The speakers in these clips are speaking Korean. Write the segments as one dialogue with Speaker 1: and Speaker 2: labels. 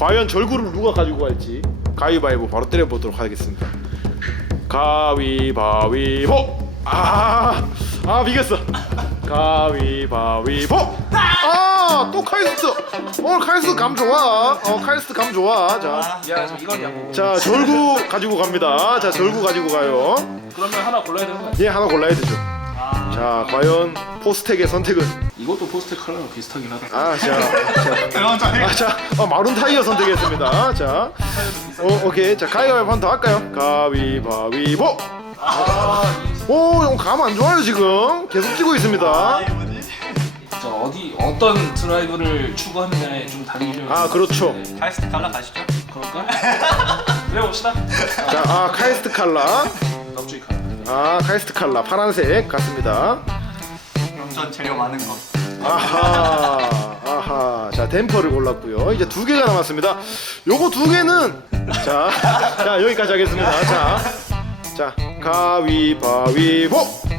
Speaker 1: 과연 절구를 누가 가지고 갈지 가위바위보 바로 때려보도록 하겠습니다. 가위바위보. 비겼어. 가위바위보. 또 카이스트. 오늘 카이스트 감 좋아. 카이스트 감 좋아. 자,
Speaker 2: 야, 저 이건 양보.
Speaker 1: 자 절구 가지고 갑니다. 자 절구 가지고 가요.
Speaker 2: 그러면 하나 골라야 되는 거 아니야?
Speaker 1: 예, 하나 골라야 되죠. 자, 과연 포스텍의 선택은?
Speaker 2: 이것도 포스트 컬러랑 비슷하긴 하다.
Speaker 1: 마룬 타이어 선택했습니다. 자, 오케이. 자, 가위바위보 한 더 할까요? 가위바위보. 형 감 안 좋아요 지금. 계속 찌고 있습니다.
Speaker 2: 자, 어떤 드라이브를 추구하느냐에 좀 다르긴 해요.
Speaker 1: 그렇죠.
Speaker 3: 카이스트 갈라 가시죠.
Speaker 2: 그럴까? 그래 봅시다.
Speaker 1: 자, 카이스트 칼라.
Speaker 2: 납주이 칼라.
Speaker 1: 카이스트 칼라 파란색 같습니다.
Speaker 3: 그럼 전 재료 많은 거.
Speaker 1: 아하. 자, 댐퍼를 골랐고요. 이제 2개가 남았습니다. 요거 2개는 자, 여기까지 하겠습니다. 자, 가위바위보.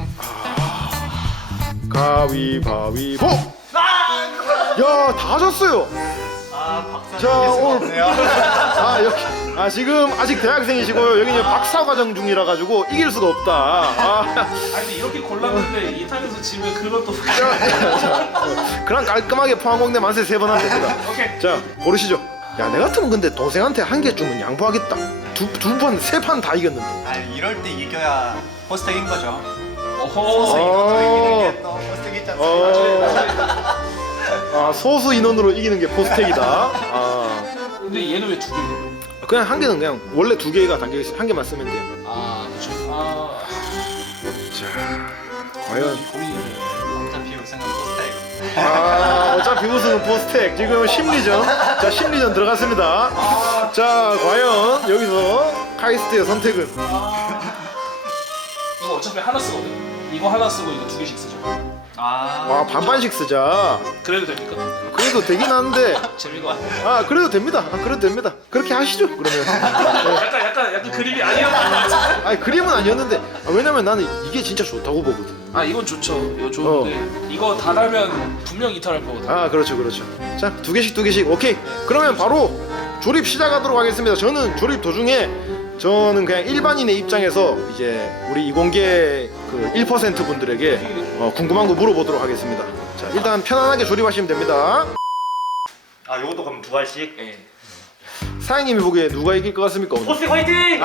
Speaker 1: 가위바위보. 야, 다 졌어요.
Speaker 3: 박사.
Speaker 1: 자, 오늘 여기 지금 아직 대학생이시고요. 여기는 박사과정 중이라 가지고 이길 수가 없다.
Speaker 2: 근데 이렇게 골랐는데 이 탄에서 지면 그것도.
Speaker 1: 그냥 깔끔하게 포항공대 만세 3번 하면 됩니다.
Speaker 2: 오케이.
Speaker 1: 자, 고르시죠. 야, 내 같으면 근데 동생한테 한 개 주면 양보하겠다. 두 판, 3판 다 이겼는데.
Speaker 3: 이럴 때 이겨야 포스텍인 거죠.
Speaker 2: 어허.
Speaker 3: 이기는 게또 포스텍이지 않습니까?
Speaker 1: 소수 인원으로 이기는 게 포스텍이다.
Speaker 2: 근데 얘는 왜 2개?
Speaker 1: 그냥 한 개는 그냥 원래 2개가 담겨 있어. 한 개만 쓰면 돼요.
Speaker 2: 그렇죠.
Speaker 1: 자, 과연
Speaker 2: 고민이네.
Speaker 3: 어차피 우승은 포스텍.
Speaker 1: 어차피 우승은 포스텍. 지금 심리전. 자, 심리전 들어갔습니다. 자, 과연 여기서 카이스트의 선택은?
Speaker 2: 이거 어차피 하나 쓰거든. 이거 하나 쓰고 이거 2개씩 쓰죠.
Speaker 1: 반반씩 쓰자.
Speaker 2: 그래도 됩니까?
Speaker 1: 그래도 되긴 하는데.
Speaker 2: 재미가.
Speaker 1: 그래도 됩니다. 그래도 됩니다. 그렇게 하시죠. 그러면.
Speaker 2: 약간 그림이 아니었나?
Speaker 1: 그림은 아니었는데. 왜냐면 나는 이게 진짜 좋다고 보거든.
Speaker 2: 이건 좋죠. 이거 좋은데 이거 다 달면 분명 이탈할 거거든.
Speaker 1: 그렇죠. 자, 2개씩. 오케이. 그러면 바로 조립 시작하도록 하겠습니다. 저는 조립 도중에 저는 그냥 일반인의 입장에서 이제 우리 이공계 그 1% 분들에게 궁금한 거 물어보도록 하겠습니다. 자, 일단 편안하게 조립하시면 됩니다.
Speaker 3: 요것도 그럼 2알씩?
Speaker 2: 예.
Speaker 1: 사장님이 보기에 누가 이길 것 같습니까? 오늘?
Speaker 3: 포스텍 화이팅!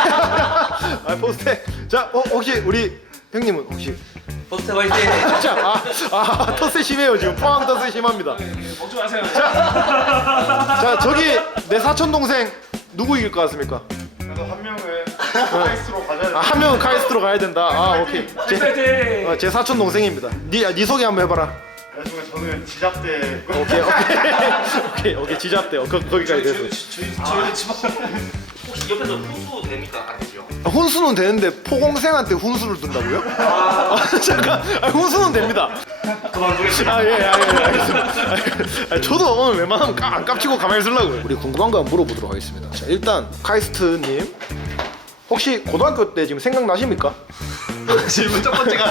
Speaker 1: 포스텍. 자, 혹시 우리 형님은 혹시?
Speaker 3: 포스텍 화이팅!
Speaker 1: 자, 텃세 심해요 지금. 포항 텃세 심합니다.
Speaker 2: 먹지 마세요.
Speaker 1: 자, 저기 내 사촌 동생 누구 이길 것 같습니까?
Speaker 4: 그래도 한 명은 카이스트로 가져야 돼.
Speaker 1: 한 명은 카이스트로 가야 된다. 오케이. 제 사촌 동생입니다. 네 소개 한번 해봐라.
Speaker 4: 나중에 저는 지잡대.
Speaker 1: 오케이. 지잡대. 거기까지 됐어.
Speaker 2: 저희 집 앞.
Speaker 3: 혹시 옆에서 후수 됩니까? 안 되죠?
Speaker 1: 혼수는 되는데 포공생한테 훈수를 둔다고요? 잠깐. 훈수는 됩니다.
Speaker 3: 그만두겠습니다.
Speaker 1: 예, 알겠습니다. 저도 오늘 웬만하면 안 깝치고 가만히 있으려고요. 우리 궁금한 거 한번 물어보도록 하겠습니다. 자, 일단 카이스트님 혹시 고등학교 때 지금 생각나십니까?
Speaker 3: 질문 첫 번째가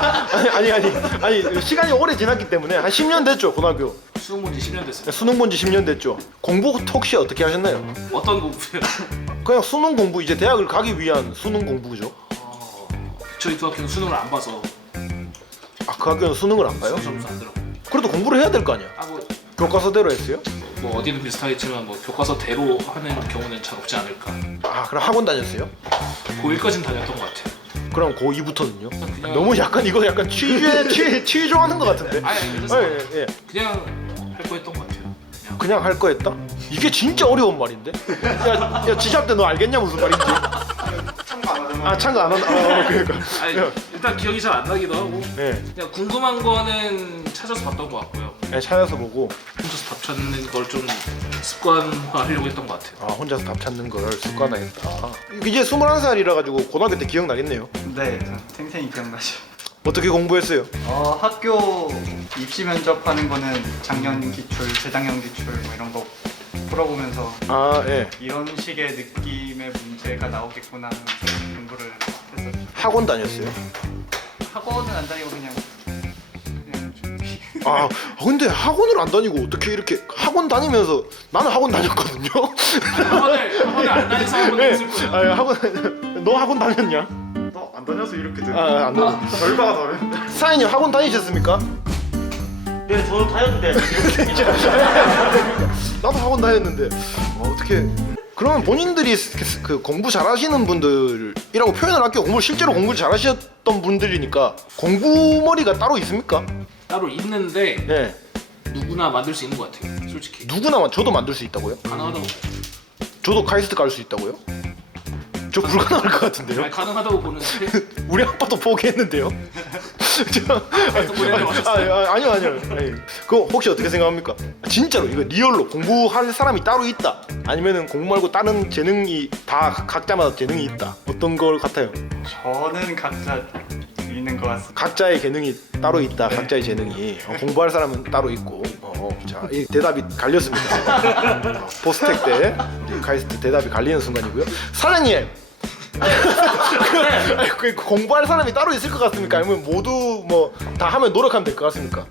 Speaker 1: 아니 시간이 오래 지났기 때문에 한 10년 됐죠 고등학교.
Speaker 2: 수능 본지 10년 됐어요.
Speaker 1: 수능 본 지 10년 됐죠. 공부 혹시 어떻게 하셨나요?
Speaker 2: 어떤 공부요?
Speaker 1: 그냥 수능 공부, 이제 대학을 가기 위한 수능 공부죠.
Speaker 2: 저희 두 학교는 수능을 안 봐서
Speaker 1: 그 학교는 수능을 안 봐요?
Speaker 2: 점수 안 들어.
Speaker 1: 그래도 공부를 해야 될 거 아니야. 교과서대로 했어요?
Speaker 2: 뭐 어디는 비슷하겠지만 뭐 교과서대로 하는 경우는 잘 없지 않을까.
Speaker 1: 그럼 학원 다녔어요?
Speaker 2: 고1까지는 다녔던 것 같아요.
Speaker 1: 그럼 고2부터는요?
Speaker 2: 그냥-
Speaker 1: 너무 약간 이거 약간 취조하는 것 같은데.
Speaker 2: 그래서
Speaker 1: 예.
Speaker 2: 그냥 할 거 했던 것 같아요.
Speaker 1: 그냥 할 거 했다? 이게 진짜 어려운 말인데? 야 지잡대 너 알겠냐 무슨 말인지?
Speaker 4: 참가 안 하지만.
Speaker 1: 참가 안 한다. 그러니까.
Speaker 2: 일단 기억이 잘 안 나기도 하고
Speaker 1: 네.
Speaker 2: 그냥 궁금한 거는 찾아서 봤던 것 같고요.
Speaker 1: 찾아서 보고
Speaker 2: 혼자서 답 찾는 걸 좀 습관화하려고 했던 것 같아요.
Speaker 1: 혼자서 답 찾는 걸 습관화했다. 이제 21살이라 가지고 고등학교 때 기억나겠네요.
Speaker 3: 네, 생생히 기억나죠.
Speaker 1: 어떻게 공부했어요?
Speaker 3: 학교 입시 면접하는 거는 작년 기출, 재작년 기출 뭐 이런 거 풀어보면서
Speaker 1: 예.
Speaker 3: 이런 식의 느낌의 문제가 나오겠구나 하면서 공부를 했었죠.
Speaker 1: 학원 다녔어요?
Speaker 3: 학원은 안 다니고 그냥 준비.
Speaker 1: 근데 학원을 안 다니고 어떻게 이렇게 학원 다니면서 나는 학원 다녔거든요.
Speaker 2: 학원을 안 다닌 사람은 없을 거예요.
Speaker 1: 학원 너 학원 다녔냐?
Speaker 4: 너 안 다녀서 이렇게 돼.
Speaker 1: 안 다녔.
Speaker 4: 결과가 다른데.
Speaker 1: 사장님 학원 다니셨습니까?
Speaker 5: 네, 저는 다녔는데
Speaker 1: 나도 학원 다녔는데 어떻게? 그러면 본인들이 그 공부 잘하시는 분들이라고 표현을 할게요. 실제로 공부를 잘하셨던 분들이니까 공부머리가 따로 있습니까?
Speaker 2: 따로 있는데
Speaker 1: 네.
Speaker 2: 누구나 만들 수 있는 것 같아요. 솔직히
Speaker 1: 누구나 저도 만들 수 있다고요?
Speaker 2: 가능하다고.
Speaker 1: 저도 카이스트 갈 수 있다고요? 저 불가능할 것 같은데요?
Speaker 2: 아니, 가능하다고 보는데
Speaker 1: 우리 아빠도 포기했는데요. 아니요. 아니, 그거 혹시 어떻게 생각합니까? 진짜로 이거 리얼로 공부할 사람이 따로 있다. 아니면은 공부 말고 다른 재능이 다 각자마다 재능이 있다. 어떤 걸 같아요?
Speaker 3: 저는 각자 있는 것 같습니다.
Speaker 1: 각자의 재능이 따로 있다. 각자의 재능이 공부할 사람은 따로 있고. 자, 이 대답이 갈렸습니다. 포스텍 때 우리 카이스트 대답이 갈리는 순간이고요. 사장님. 그 공부할 사람이 따로 있을 것 같습니까? 아니면 모두 뭐 다 하면 노력하면 될 것 같습니까?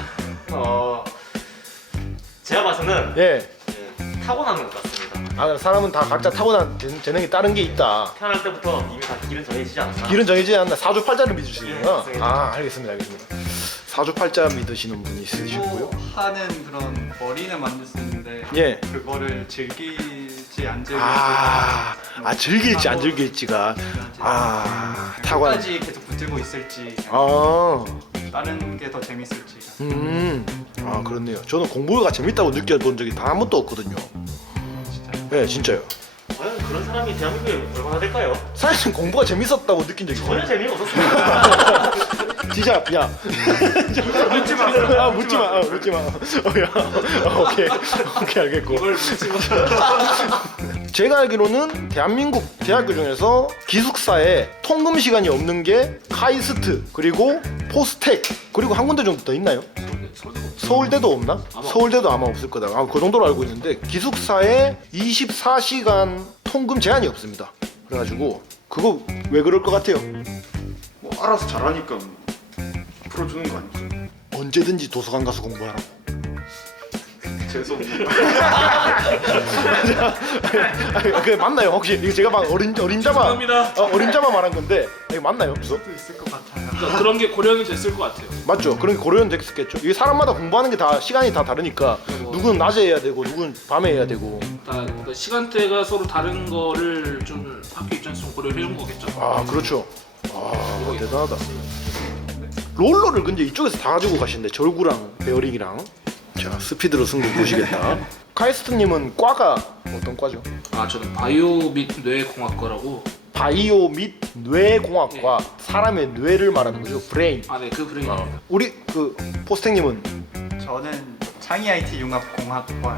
Speaker 5: 제가 봐서는
Speaker 1: 예.
Speaker 5: 타고나는 것 같습니다.
Speaker 1: 사람은 다 각자 타고난 재능이 다른 게 있다.
Speaker 5: 태어날 때부터 이미 다 길은 정해지지 않나.
Speaker 1: 길은 정해지지 않나. 사주팔자를 믿으시는구나.
Speaker 5: 예,
Speaker 1: 알겠습니다. 사주팔자 믿으시는 분이 있으시고요.
Speaker 3: 하는 그런 머리는 만들 수 있는데
Speaker 1: 예.
Speaker 3: 그거를 즐기지 안 즐길지
Speaker 1: 즐길지 안 즐길지가 타고난.
Speaker 3: 끝까지 계속 붙들고 있을지 다른 게 더 재밌을지.
Speaker 1: 그렇네요. 저는 공부가 재밌다고 느껴본 적이 단 한 번도 없거든요.
Speaker 3: 진짜요?
Speaker 1: 네, 진짜요.
Speaker 5: 과연 그런 사람이 대한민국에 얼마나 될까요?
Speaker 1: 사실 공부가 재밌었다고 느낀 적이
Speaker 5: 전혀
Speaker 1: 있어요.
Speaker 5: 재미가 없었습니다.
Speaker 1: 진짜 야.
Speaker 4: 묻지 마.
Speaker 1: 묻지 마. 오케이 알겠고.
Speaker 2: 이걸 묻지 마.
Speaker 1: 제가 알기로는 대한민국 대학교 중에서 기숙사에 통금 시간이 없는 게 카이스트 그리고 포스텍 그리고 한 군데 정도 더 있나요? 서울대도 없나? 서울대도 아마 없을 거다. 그 정도로 알고 있는데 기숙사에 24시간 통금 제한이 없습니다. 그래가지고 그거 왜 그럴 것 같아요?
Speaker 4: 뭐 알아서 잘하니까 풀어주는 거 아니죠?
Speaker 1: 언제든지 도서관 가서 공부하라고.
Speaker 4: 죄송합니다.
Speaker 1: 그게 맞나요? 혹시 이거 제가 막 어림잡아
Speaker 2: 죄송합니다.
Speaker 1: 어림잡아 말한 건데 이거 맞나요? 그래서?
Speaker 3: 또 있을 것 같아요.
Speaker 2: 그러니까 그런 게 고려는 됐을 것 같아요.
Speaker 1: 맞죠? 그런 게 고려는 됐겠죠. 이게 사람마다 공부하는 게 다 시간이 다 다르니까 누구는 낮에 해야 되고 누구는 밤에 해야 되고.
Speaker 2: 그러니까 시간대가 서로 다른 거를 좀 학교 입장에서 좀 고려를 해준 거겠죠.
Speaker 1: 그렇죠. 대단하다. 롤러를 근데 이쪽에서 다 가지고 가시는데 절구랑 베어링이랑. 자, 스피드로 승부 보시겠다. 카이스트님은 과가 어떤 과죠?
Speaker 2: 저는 바이오 및 뇌공학과라고.
Speaker 1: 바이오 및 뇌공학과. 사람의 뇌를 말하는 거죠. 브레인.
Speaker 2: 네, 그 브레인.
Speaker 1: 우리 그 포스텍님은
Speaker 3: 저는 창의 IT 융합공학과입니다.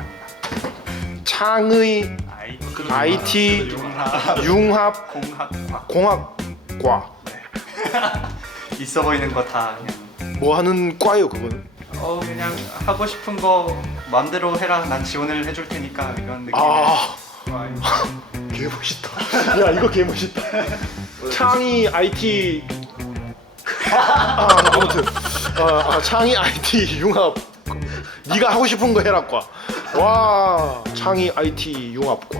Speaker 1: 창의 IT 융합 공학과.
Speaker 3: 있어 보이는 거 다 그냥
Speaker 1: 뭐 하는 과예요, 그거는?
Speaker 3: 그냥 하고 싶은 거 마음대로 해라. 난 지원을 해줄 테니까 이런 느낌.
Speaker 1: 개 멋있다. 야, 이거 개 멋있다. 창의 IT 아무튼 창의 IT 융합. 네가 하고 싶은 거 해라과. 와, 창의 IT 융합과.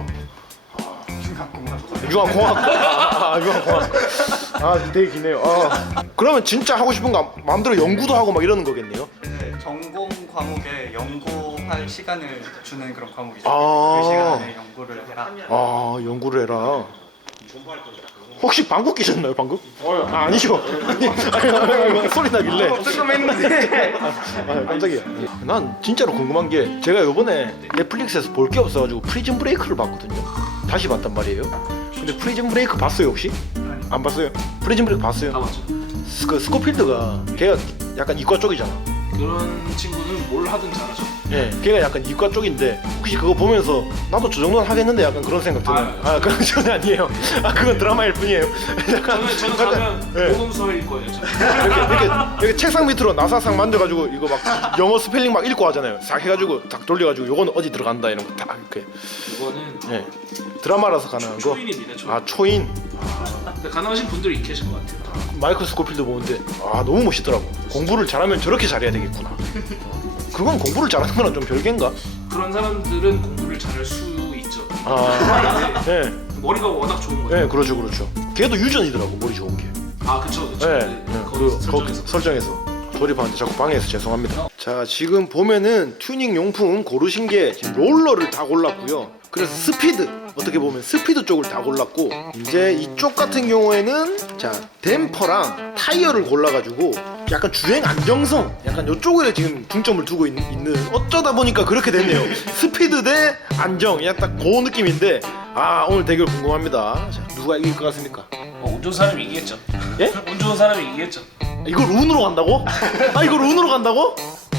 Speaker 1: 융합공학과. 융합공학과. 되게 기네요. 그러면 진짜 하고 싶은 거 마음대로 연구도 하고 막 이러는 거겠네요.
Speaker 3: 네, 전공 과목에 연구할 시간을 주는 그런 과목이죠.
Speaker 1: 아.
Speaker 3: 그 시간에 연구를 해라.
Speaker 1: 연구를 해라. 혹시 방귀 끼셨나요, 방금? 아니죠. 아니, 소리 나길래.
Speaker 4: 조금 했는데.
Speaker 1: 깜짝이야. 난 진짜로 궁금한 게 제가 요번에 넷플릭스에서 볼 게 없어가지고 프리즌 브레이크를 봤거든요. 다시 봤단 말이에요. 근데 프리즌 브레이크 봤어요, 혹시? 안 봤어요? 프리즌 브레이크 봤어요?
Speaker 2: 다 맞죠.
Speaker 1: 그 스코필드가 걔가 약간 이과 쪽이잖아.
Speaker 2: 그런 친구는 뭘 하든 잘하죠.
Speaker 1: 예, 걔가 약간 이과 쪽인데 혹시 그거 보면서 나도 저 정도는 하겠는데 약간 그런 생각 드나요? 그건 전혀 아니에요. 그건 드라마일 뿐이에요.
Speaker 2: 저는 가면
Speaker 1: 예.
Speaker 2: 모범수일 거예요. 저는.
Speaker 1: 이렇게 책상 밑으로 나사상 만져가지고 이거 막 영어 스펠링 막 읽고 하잖아요. 싹 해가지고 딱 돌려가지고 요거는 어디 들어간다 이런 거 딱 이렇게.
Speaker 2: 이거는
Speaker 1: 예, 드라마라서 가능한 거.
Speaker 2: 초인입니다. 초인.
Speaker 1: 초인.
Speaker 2: 근데 가능하신 분들이 계신 것 같아요.
Speaker 1: 마이클 스코필드 보는데 아 너무 멋있더라고. 공부를 잘하면 저렇게 잘해야 되겠구나. 그건 공부를 잘하는 거랑 좀 별개인가?
Speaker 2: 그런 사람들은 공부를 잘할 수 있죠.
Speaker 1: 아, 네,
Speaker 2: 머리가 워낙 좋은 거죠.
Speaker 1: 네, 그렇죠, 그렇죠. 걔도 유전이더라고 머리 좋은 게.
Speaker 2: 아 그쵸 그쵸.
Speaker 1: 네,
Speaker 2: 네,
Speaker 1: 네,
Speaker 2: 거기
Speaker 1: 그
Speaker 2: 설정에서.
Speaker 1: 설정에서 조립하는데 자꾸 방해해서 죄송합니다. 자, 지금 보면은 튜닝 용품 고르신 게 지금 롤러를 다 골랐고요. 그래서 스피드 어떻게 보면 스피드 쪽을 다 골랐고 이제 이쪽 같은 경우에는 자 댐퍼랑 타이어를 골라가지고 약간 주행 안정성 약간 이쪽에 지금 중점을 두고 있는 어쩌다 보니까 그렇게 됐네요. 스피드 대 안정 약간 그 느낌인데 아 오늘 대결 궁금합니다. 자, 누가 이길 것 같습니까?
Speaker 2: 운 좋은 사람이 이기겠죠.
Speaker 1: 예?
Speaker 2: 운 좋은 사람이 이기겠죠.
Speaker 1: 이걸 운으로 간다고? 아 이걸 운으로 간다고?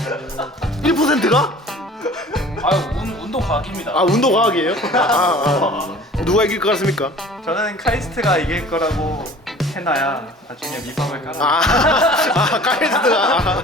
Speaker 1: 1%가?
Speaker 2: 운도 과학입니다.
Speaker 1: 아 운동 과학이에요? 누가 이길 것 같습니까?
Speaker 3: 저는 카이스트가 이길 거라고 해놔야 나중에 미방을 깔아.
Speaker 1: 카이스트가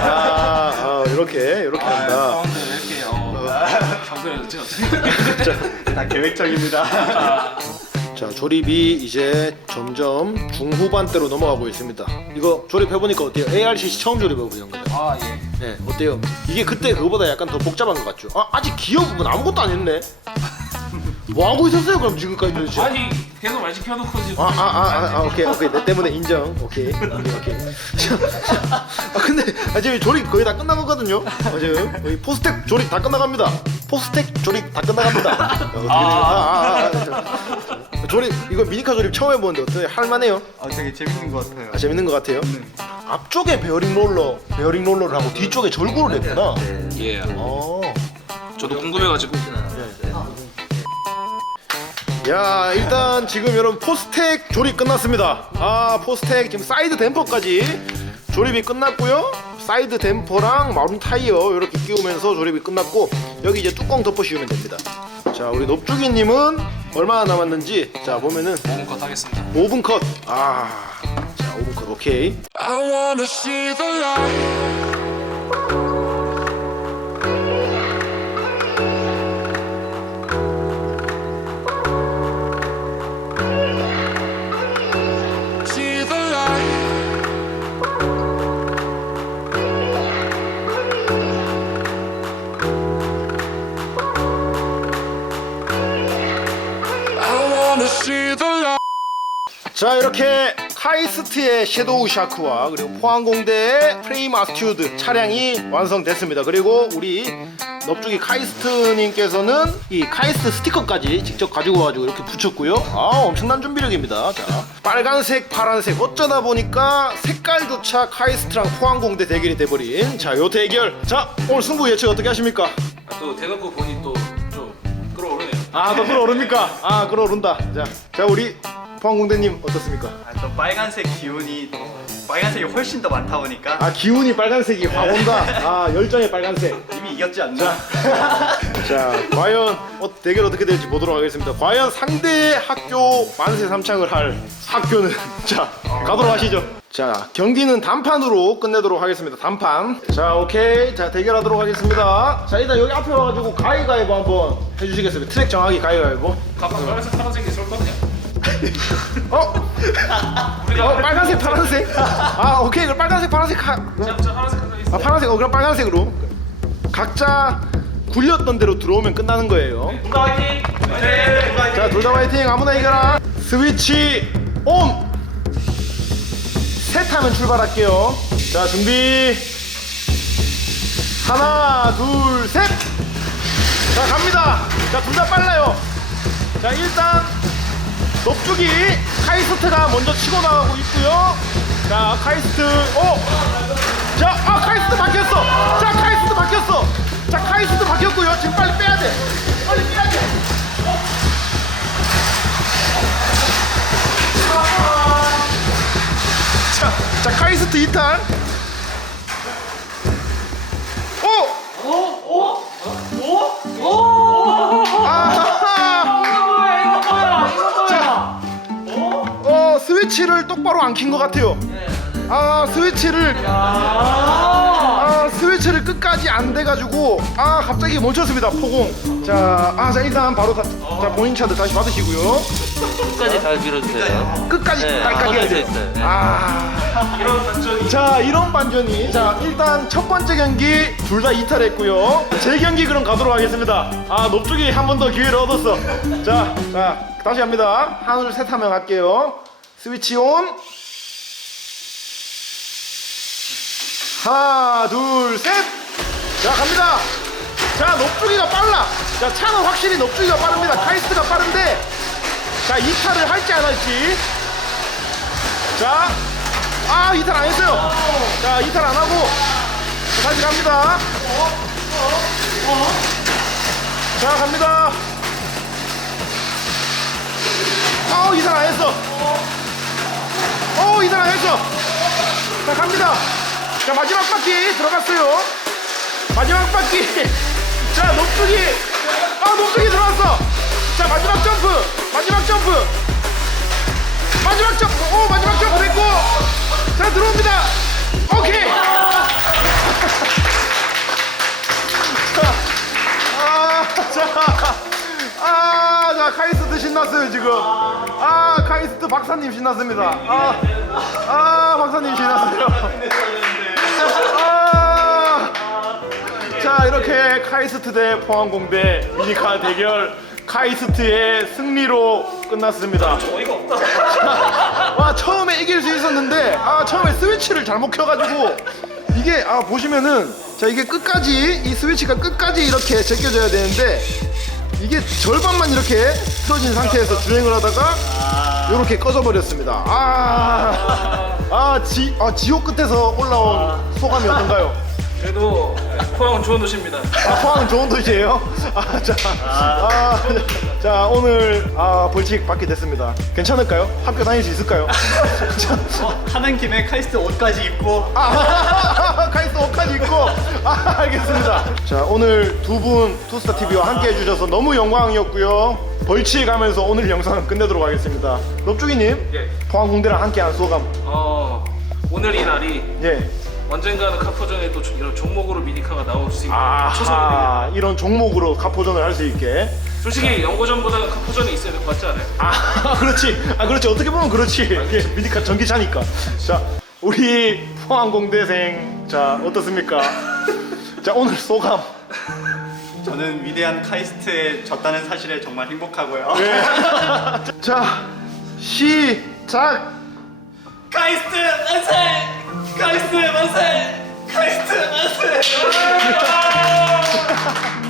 Speaker 1: 이렇게 한다.
Speaker 2: 이렇게 방송에서 제가
Speaker 3: 다 계획적입니다.
Speaker 1: 자 조립이 이제 점점 중후반대로 넘어가고 있습니다. 이거 조립해보니까 어때요? ARCC 처음 조립해보는 거죠?
Speaker 2: 아 예.
Speaker 1: 네 어때요? 이게 그때 그거보다 약간 더 복잡한 것 같죠? 아직 기어 부분 아무것도 안 했네. 뭐 하고 있었어요 그럼 지금까지 도대체?
Speaker 2: 아니 계속 말 시켜놓고 지금.
Speaker 1: 오케이 내 때문에 인정. 오케이. 근데 지금 조립 거의 다 끝난 거거든요. 지금 거의 포스텍 조립 다 끝나갑니다. 포스텍 조립 다 끝나갑니다. 조립 이거 미니카 조립 처음 해보는데 어때요? 할만해요?
Speaker 3: 되게 재밌는 것 같아요.
Speaker 1: 재밌는 것 같아요. 앞쪽에 베어링 롤러를 하고 뒤쪽에 절구를 냈구나.
Speaker 2: 예. 저도 궁금해가지고.
Speaker 1: 야 일단 지금 여러분 포스텍 조립 끝났습니다. 포스텍 지금 사이드 댐퍼까지 조립이 끝났고요. 사이드 댐퍼랑 마룬 타이어 이렇게 끼우면서 조립이 끝났고 여기 이제 뚜껑 덮어 씌우면 됩니다. 자 우리 넙죽이님은 얼마나 남았는지 자 보면은
Speaker 2: 5분 컷 하겠습니다.
Speaker 1: 5분 컷. 자 5분 컷 오케이.
Speaker 6: I wanna see the light. See the light. I wanna see the light.
Speaker 1: 자 이렇게 카이스트의 섀도우 샤크와 그리고 포항공대의 프레임 아스튜드 차량이 완성됐습니다. 그리고 우리 넙죽이 카이스트님께서는 이 카이스트 스티커까지 직접 가지고 와가지고 이렇게 붙였고요. 엄청난 준비력입니다. 자 빨간색 파란색 어쩌다 보니까 색깔조차 카이스트랑 포항공대 대결이 돼버린 자 요 대결. 자 오늘 승부 예측 어떻게 하십니까?
Speaker 2: 또 대놓고 보니 또 좀 끌어오르네요.
Speaker 1: 더 끌어오릅니까? 끌어오른다. 자 우리 포항공대님 어떻습니까?
Speaker 3: 또 빨간색 기운이 빨간색이 훨씬 더 많다 보니까
Speaker 1: 기운이 빨간색이 확 온다. 열정의 빨간색.
Speaker 3: 이미 이겼지 않나?
Speaker 1: 자 과연 대결 어떻게 될지 보도록 하겠습니다. 과연 상대 학교 만세 삼창을 할 학교는 자 가도록 하시죠. 자 경기는 단판으로 끝내도록 하겠습니다. 단판. 자 오케이 자 대결하도록 하겠습니다. 자 일단 여기 앞에 와가지고 가위가위보 한번 해주시겠습니다. 트랙 정하기 가위가위보.
Speaker 2: 각각 빨간색 파란색이 있을 거냐?
Speaker 1: 빨간색 파란색. 오케이 그럼 빨간색 파란색
Speaker 2: 자 파란색 하나 있어.
Speaker 1: 파란색 그럼 빨간색으로 각자 굴렸던 대로 들어오면 끝나는 거예요.
Speaker 5: 둘 다 화이팅!
Speaker 1: 자, 둘 다 화이팅! 아무나 이겨라! 스위치 온! 셋 하면 출발할게요. 자, 준비. 하나, 둘, 셋! 자, 갑니다! 자, 둘 다 빨라요. 자, 일단 넙죽이 카이스트가 먼저 치고 나가고 있고요. 자, 카이스트, 자, 카이스트 바뀌었어! 자, 카이스트 바뀌었어! 자, 카이스트 바뀌었고요. 지금 빨리 빼야 돼! 빨리 빼야 돼! 자 카이스트 2탄. 스위치를 똑바로 안 킨 것 같아요. 스위치를 스위치를 끝까지 안 돼가지고 갑자기 멈췄습니다. 포공. 자 일단 바로 자 본인 차들 다시 받으시고요.
Speaker 7: 끝까지 잘 밀어주세요.
Speaker 1: 끝까지
Speaker 7: 네,
Speaker 1: 깔끔하게 해야
Speaker 7: 꺼져져
Speaker 1: 돼요.
Speaker 7: 있어요. 네.
Speaker 2: 이런 반전이.
Speaker 1: 자 이런 반전이. 자 일단 첫 번째 경기 둘 다 이탈했고요. 제 경기 그럼 가도록 하겠습니다. 높쪽이 한 번 더 기회를 얻었어. 자 다시 합니다. 하나 둘 셋 하면 갈게요. 스위치 온. 하나 둘 셋. 자 갑니다. 자 높쪽이가 빨라. 자 차는 확실히 높쪽이가 빠릅니다. 카이스트가 빠른데 자 이탈을 할지 안 할지. 자 이탈 안 했어요. 자 이탈 안 하고 자, 다시 갑니다. 자 갑니다. 이탈 안 했어. 이탈 안 했어. 자 갑니다. 자 마지막 바퀴 들어갔어요. 마지막 바퀴. 자 높숙이. 높숙이 들어왔어. 자 마지막 점프. 마지막 점프. 마지막 점프. 마지막 점프 됐고. 자 들어옵니다. 오케이. 자 카이스트 신났어요 지금. 카이스트 박사님 신났습니다. 박사님 신났어요. 자 이렇게 카이스트 대 포항공대 미니카 대결 카이스트의 승리로 끝났습니다.
Speaker 2: 어이가 없다.
Speaker 1: 와 처음에 이길 수 있었는데 처음에 스위치를 잘못 켜가지고 이게 보시면은 자 이게 끝까지 이 스위치가 끝까지 이렇게 제껴져야 되는데 이게 절반만 이렇게 틀어진 상태에서 주행을 하다가 이렇게 꺼져버렸습니다. 지옥 끝에서 올라온 소감이 어떤가요?
Speaker 2: 그래도 포항은 좋은 도시입니다.
Speaker 1: 포항은 좋은 도시예요? 자 오늘 벌칙 받게 됐습니다. 괜찮을까요? 학교 다닐 수 있을까요?
Speaker 3: 하는 김에 카이스트 옷까지 입고
Speaker 1: 카이스트 옷까지 입고 알겠습니다. 자 오늘 두 분 투스타TV와 함께 해주셔서 너무 영광이었고요. 벌칙 하면서 오늘 영상은 끝내도록 하겠습니다. 넙죽이님
Speaker 2: 예.
Speaker 1: 포항공대랑 함께한 소감.
Speaker 2: 오늘 이 날이
Speaker 1: 예.
Speaker 2: 언젠가는 카포전에 또 이런 종목으로 미니카가 나올 수 있는 초선입니다.
Speaker 1: 이런 종목으로 카포전을 할 수 있게.
Speaker 2: 솔직히 연고전보다는 카포전이 있어야 될 것 같지 않아요?
Speaker 1: 그렇지. 어떻게 보면 그렇지. 이게 미니카 전기차니까. 자, 우리 포항공대생, 자, 어떻습니까? 자, 오늘 소감.
Speaker 3: 저는 위대한 카이스트에 졌다는 사실에 정말 행복하고요.
Speaker 1: 네. 자, 시작!
Speaker 2: 카이스트 만세! 카이스트 만세! 카이스트 만세!